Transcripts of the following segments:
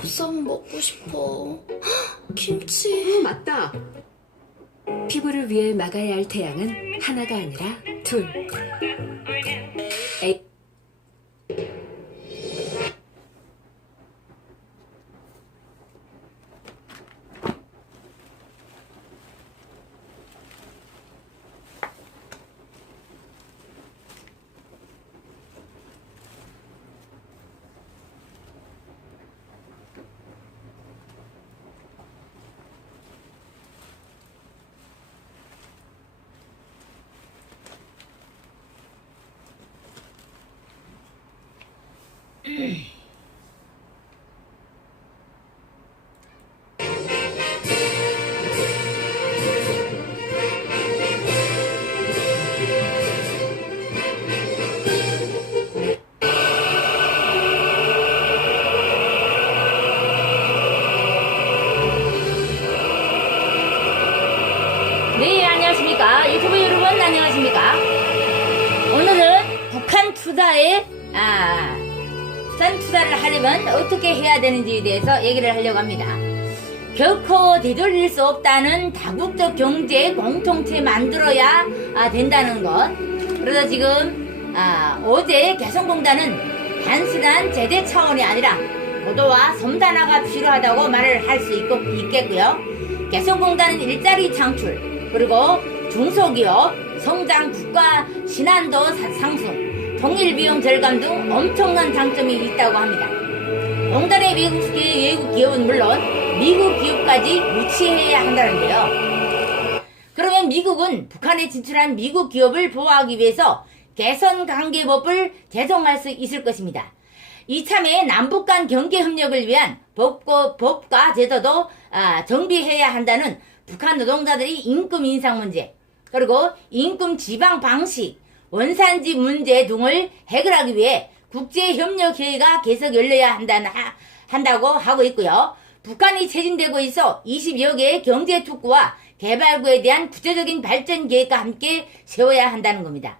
보쌈 먹고 싶어. 김치. 맞다. 피부를 위해 막아야 할 태양은 하나가 아니라 둘. 네, 안녕하십니까. 유튜브 여러분, 안녕하십니까. 오늘은 북한 투자에, 부산 투자를 하려면 어떻게 해야 되는지에 대해서 얘기를 하려고 합니다. 결코 되돌릴 수 없다는 다국적 경제 공동체 만들어야 된다는 것. 그래서 지금, 어제 개성공단은 단순한 제재 차원이 아니라 고도화 섬단화가 필요하다고 말을 할 수 있겠고요. 개성공단은 일자리 창출, 그리고 중소기업, 성장, 국가 신안도 상승, 통일비용 절감 등 엄청난 장점이 있다고 합니다. 공단의 외국 기업은 물론 미국 기업까지 유치해야 한다는데요. 그러면 미국은 북한에 진출한 미국 기업을 보호하기 위해서 개선관계법을 제정할 수 있을 것입니다. 이참에 남북 간 경제협력을 위한 법과 제도도 정비해야 한다는 북한 노동자들이 임금 인상 문제, 그리고 임금 지방 방식, 원산지 문제 등을 해결하기 위해 국제협력회의가 계속 열려야 한다고 하고 있고요. 북한이 체진되고 있어 20여 개의 경제특구와 개발구에 대한 구체적인 발전 계획과 함께 세워야 한다는 겁니다.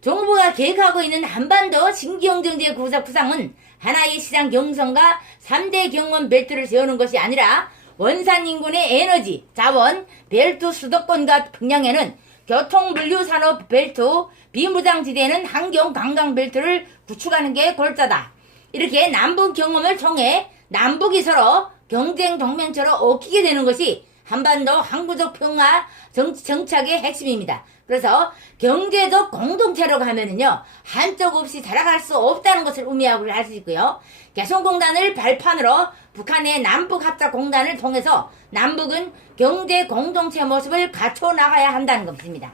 정부가 계획하고 있는 한반도 신경정제 구상은 하나의 시장 경성과 3대 경원 벨트를 세우는 것이 아니라 원산 인근의 에너지, 자원, 벨트 수도권과 평양에는 교통 물류 산업 벨트, 비무장지대에는 환경 관광 벨트를 구축하는 게 골자다. 이렇게 남북 경험을 통해 남북이 서로 경쟁 동맹처럼 얽히게 되는 것이 한반도 항구적 평화 정착의 핵심입니다. 그래서 경제적 공동체로 가면은요, 한쪽 없이 살아갈 수 없다는 것을 의미하고 할 수 있고요. 개성공단을 발판으로 북한의 남북합작공단을 통해서 남북은 경제 공동체 모습을 갖춰 나가야 한다는 것입니다.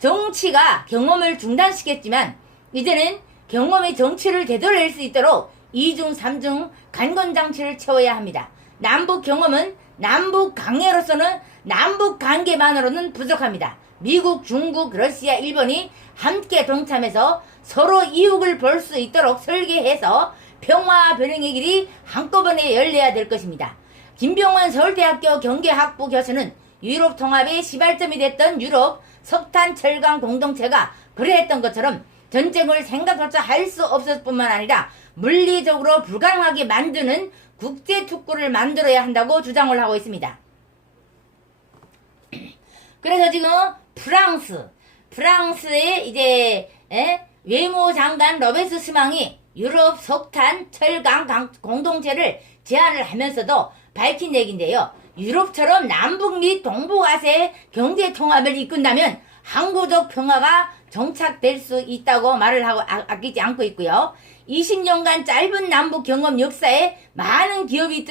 정치가 경험을 중단시켰지만 이제는 경험이 정치를 되돌릴 수 있도록 2중 3중 간건장치를 채워야 합니다. 남북 경험은 남북 강해로서는 남북 관계만으로는 부족합니다. 미국, 중국, 러시아, 일본이 함께 동참해서 서로 이익을 볼 수 있도록 설계해서 평화와 변형의 길이 한꺼번에 열려야 될 것입니다. 김병원 서울대학교 경제학부 교수는 유럽 통합의 시발점이 됐던 유럽 석탄 철강 공동체가 그래했던 것처럼 전쟁을 생각조차 할 수 없을 뿐만 아니라 물리적으로 불가능하게 만드는 국제특구를 만들어야 한다고 주장을 하고 있습니다. 그래서 지금 프랑스의 이제 외무장관 로베스 스망이 유럽 석탄 철강 공동체를 제안을 하면서도 밝힌 얘기인데요. 유럽처럼 남북 및 동북아시아의 경제 통합을 이끈다면 항구적 평화가 정착될 수 있다고 말을 하고 아끼지 않고 있고요. 20년간 짧은 남북 경험 역사에 많은 기업이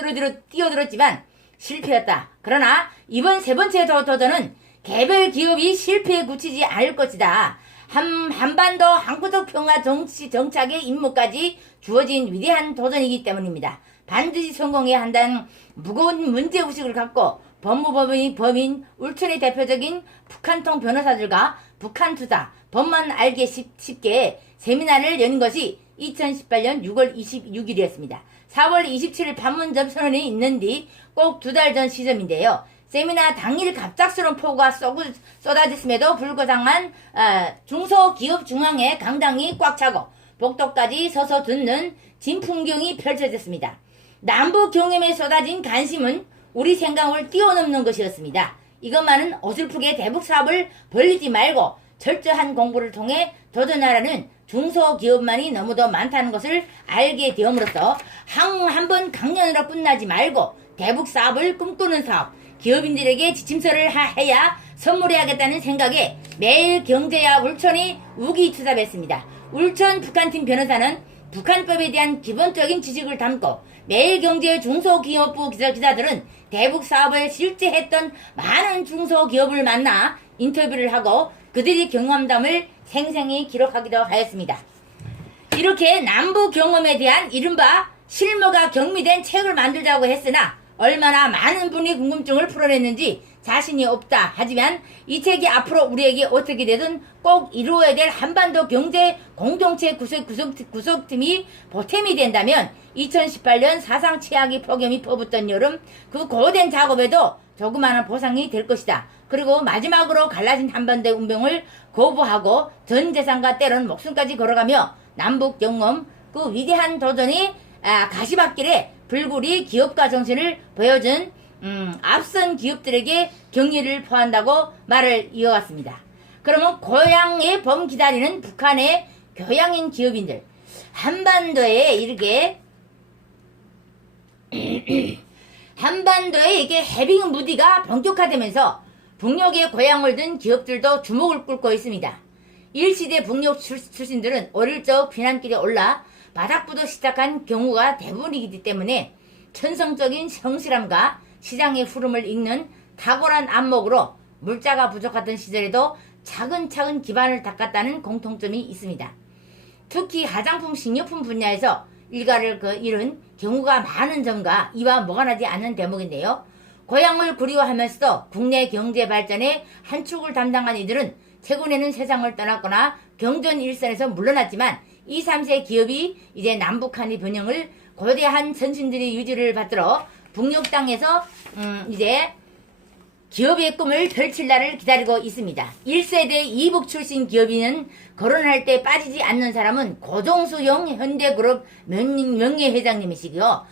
뛰어들었지만 실패했다. 그러나 이번 세 번째 도전은 개별 기업이 실패에 그치지 않을 것이다. 한반도 항구적 평화 정착의 임무까지 주어진 위대한 도전이기 때문입니다. 반드시 성공해야 한다는 무거운 문제의식을 갖고 법무법인 울천의 대표적인 북한통 변호사들과 북한투자 법만 알기 쉽게 세미나를 여는 것이 2018년 6월 26일이었습니다. 4월 27일 판문점 선언이 있는 뒤 꼭 2달 전 시점인데요. 세미나 당일 갑작스러운 폭우가 쏟아졌음에도 불구당한 중소기업 중앙에 강당이 꽉 차고 복도까지 서서 듣는 진풍경이 펼쳐졌습니다. 남북 경험에 쏟아진 관심은 우리 생각을 뛰어넘는 것이었습니다. 이것만은 어설프게 대북 사업을 벌리지 말고 철저한 공부를 통해 도전하라는 중소기업만이 너무도 많다는 것을 알게 되었으로써 한번 강연으로 끝나지 말고 대북 사업을 꿈꾸는 사업, 기업인들에게 지침서를 해야 선물해야겠다는 생각에 매일 경제야 울천이 우기투잡했습니다. 울천 북한팀 변호사는 북한법에 대한 기본적인 지식을 담고 매일경제 중소기업부 기자들은 대북 사업을 실제 했던 많은 중소기업을 만나 인터뷰를 하고 그들의 경험담을 생생히 기록하기도 하였습니다. 이렇게 남북 경험에 대한 이른바 실무가 경미된 책을 만들자고 했으나 얼마나 많은 분이 궁금증을 풀어냈는지 자신이 없다 하지만 이 책이 앞으로 우리에게 어떻게 되든 꼭 이루어야 될 한반도 경제 공동체 구속팀이 보탬이 된다면 2018년 사상 최악의 폭염이 퍼붓던 여름 그 고된 작업에도 조그마한 보상이 될 것이다. 그리고 마지막으로 갈라진 한반도의 운명을 거부하고 전 재산과 때로는 목숨까지 걸어가며 남북 경험 그 위대한 도전이 가시밭길에 불굴이 기업가 정신을 보여준 앞선 기업들에게 격려를 표한다고 말을 이어왔습니다. 그러면 고향의 범 기다리는 북한의 교양인 기업인들 한반도에 이렇게 이게 해빙 무디가 본격화되면서 북녘의 고향을 든 기업들도 주목을 끌고 있습니다. 일시대 북녘 출신들은 어릴 적 피난길에 올라 바닥부터 시작한 경우가 대부분이기 때문에 천성적인 성실함과 시장의 흐름을 읽는 탁월한 안목으로 물자가 부족하던 시절에도 차근차근 기반을 닦았다는 공통점이 있습니다. 특히 화장품, 식료품 분야에서 일가를 잃은 경우가 많은 점과 이와 무관하지 않는 대목인데요. 고향을 그리워하면서도 국내 경제 발전에 한 축을 담당한 이들은 최근에는 세상을 떠났거나 경전 일선에서 물러났지만 2, 3세 기업이 이제 남북한의 번영을 거대한 선신들의 유지를 받들어 북녘 땅에서 이제 기업의 꿈을 펼칠 날을 기다리고 있습니다. 1세대 이북 출신 기업인은 거론할 때 빠지지 않는 사람은 고종수용 현대그룹 명예회장님이시고요.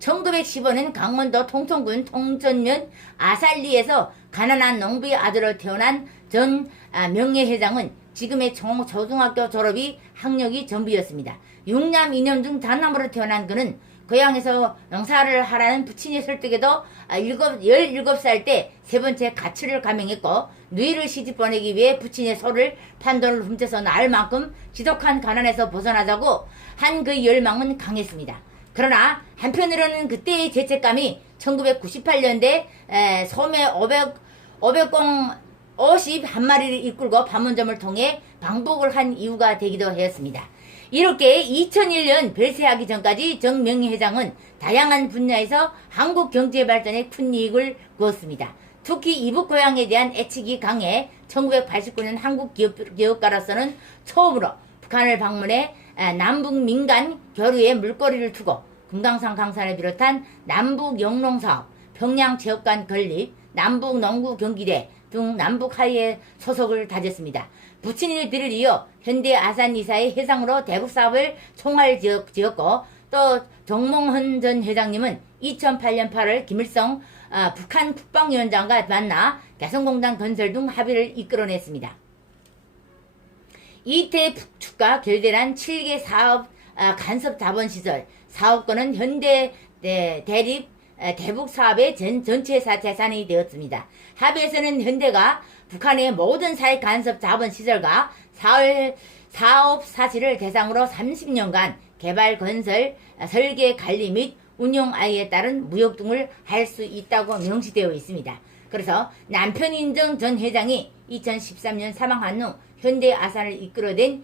1915년 강원도 통통군 통전면 아살리에서 가난한 농부의 아들로 태어난 전 명예회장은 지금의 초등학교 졸업이 학력이 전부였습니다. 6남 2녀 중 단남으로 태어난 그는 고향에서 농사를 하라는 부친의 설득에도 17살 때 세 번째 가출을 감행했고 누이를 시집 보내기 위해 부친의 소를 판돈을 훔쳐서 낳을 만큼 지독한 가난에서 벗어나자고 한 그 열망은 강했습니다. 그러나 한편으로는 그때의 죄책감이 1998년대 소매 51마리를 이끌고 판문점을 통해 방북을 한 이유가 되기도 하였습니다. 이렇게 2001년 별세하기 전까지 정 명예회장은 다양한 분야에서 한국 경제 발전에 큰 이익을 구었습니다. 특히 이북 고향에 대한 애착이 강해 1989년 한국 기업가로서는 처음으로 북한을 방문해 남북 민간 교류에 물꼬리를 투고 금강산 강산을 비롯한 남북 영농사업, 평양체육관 건립, 남북 농구 경기대 등 남북 하이에 소속을 다졌습니다. 부친이들을 이어 현대 아산이사의 회장으로 대북 사업을 총괄지었고 또 정몽헌 전 회장님은 2008년 8월 김일성 북한 국방위원장과 만나 개성공단 건설 등 합의를 이끌어냈습니다. 이태 북측과 결대란 7개 사업 간섭 자본 시절 사업권은 현대 대립 대북 사업의 전체 재산이 되었습니다. 합의에서는 현대가 북한의 모든 사회 간섭 자본 시설과 사업 사실을 대상으로 30년간 개발, 건설, 설계, 관리 및 운영 아이에 따른 무역 등을 할 수 있다고 명시되어 있습니다. 그래서 남편 인정 전 회장이 2013년 사망한 후 현대 아산을 이끌어낸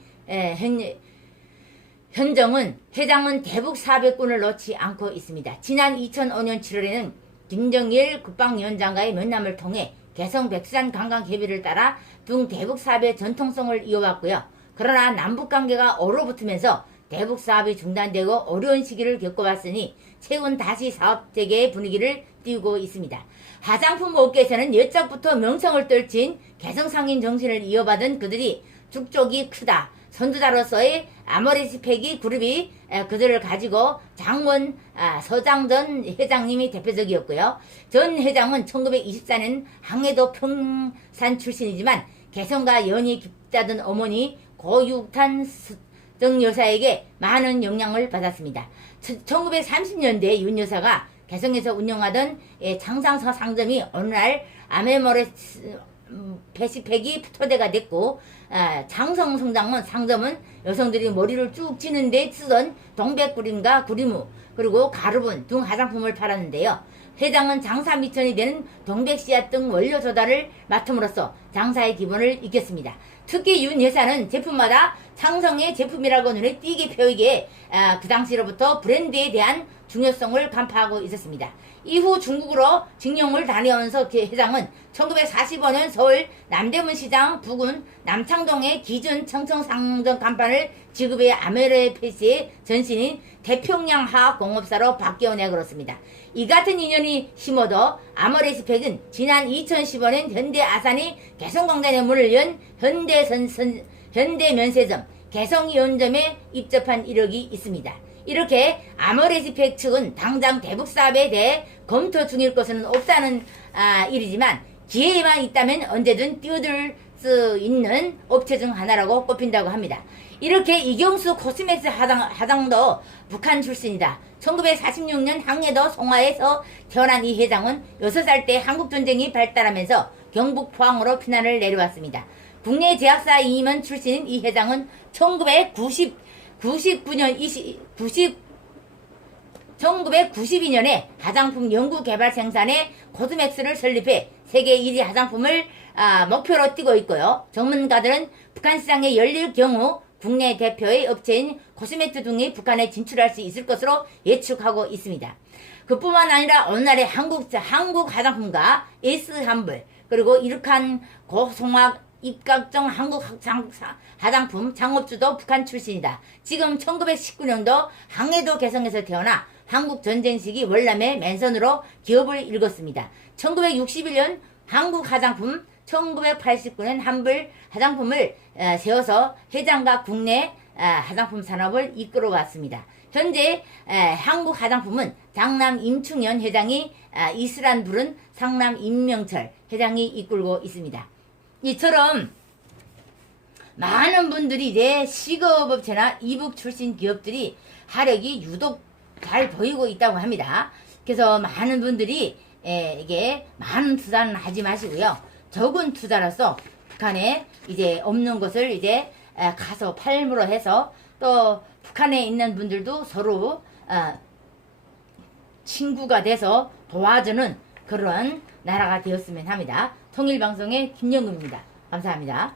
현정은 회장은 대북 사업꾼을 놓지 않고 있습니다. 지난 2005년 7월에는 김정일 국방위원장과의 면담을 통해 개성 백산 관광 협의를 따라 등 대북 사업의 전통성을 이어왔고요. 그러나 남북 관계가 얼어붙으면서 대북 사업이 중단되고 어려운 시기를 겪어왔으니 최근 다시 사업 재개의 분위기를 띄우고 있습니다. 화장품 업계에서는 옛적부터 명성을 떨친 개성상인 정신을 이어받은 그들이 죽쪽이 크다, 선두자로서의 아모레스펙이 그룹이 그들을 가지고 장원 서장전 회장님이 대표적이었고요. 전 회장은 1924년 항해도 평산 출신이지만 개성과 연이 깊다던 어머니 고육탄 정 여사에게 많은 영향을 받았습니다. 1930년대 윤 여사가 개성에서 운영하던 장상서 상점이 어느 날 아메모레스 패시팩이 토대가 됐고, 장성 성장은 상점은 여성들이 머리를 쭉 찌는 데 쓰던 동백구림과 구리무 그리고 가루분 등 화장품을 팔았는데요. 회장은 장사 미천이 되는 동백씨앗 등 원료 조달을 맡음으로써 장사의 기본을 익혔습니다. 특히 윤 여사는 제품마다 창성의 제품이라고 눈에 띄게 표이기에 그 당시로부터 브랜드에 대한 중요성을 간파하고 있었습니다. 이후 중국으로 직영을 다녀오면서 회장은 1945년 서울 남대문시장 부근 남창동의 기준 청청상점 간판을 지급의 아메레페시의 전신인 태평양화학공업사로 바뀌어내 그렇습니다. 이 같은 인연이 심어도 아모레스펙은 지난 2015년 현대아산이 개성광장에 문을 연 현대면세점 개성이온점에 입점한 이력이 있습니다. 이렇게 아모레스펙 측은 당장 대북 사업에 대해 검토 중일 것은 없다는 일이지만 기회만 있다면 언제든 뛰어들 수 있는 업체 중 하나라고 꼽힌다고 합니다. 이렇게 이경수 코스메스 하장도 북한 출신이다. 1946년 항해도 송화에서 태어난 이 회장은 6살 때 한국전쟁이 발달하면서 경북 포항으로 피난을 내려왔습니다. 국내 제약사 임원 출신인 이 회장은 1992년에 화장품 연구개발 생산에 코스맥스를 설립해 세계 1위 화장품을 목표로 띄고 있고요. 전문가들은 북한 시장에 열릴 경우 국내 대표의 업체인 코스메트 등이 북한에 진출할 수 있을 것으로 예측하고 있습니다. 그뿐만 아니라 오늘날의 한국 화장품과 에스한불 그리고 이룩한 고송학 입각정 한국 화장품 창업주도 북한 출신이다. 지금 1919년도 항해도 개성에서 태어나 한국 전쟁 시기 월남의 맨손으로 기업을 일궜습니다. 1961년 한국 화장품, 1989년 한불 화장품을 세워서 회장과 국내 화장품 산업을 이끌어갔습니다. 현재 한국 화장품은 장남 임충현 회장이 이슬한불은 상남 임명철 회장이 이끌고 있습니다. 이처럼 많은 분들이 이제 시급업체나 이북 출신 기업들이 하력이 유독 잘 보이고 있다고 합니다. 그래서 많은 분들이 이게 많은 투자는 하지 마시고요. 적은 투자로서 북한에 이제 없는 것을 이제 가서 팔므로 해서 또 북한에 있는 분들도 서로 친구가 돼서 도와주는 그런 나라가 되었으면 합니다. 통일방송의 김영금입니다. 감사합니다.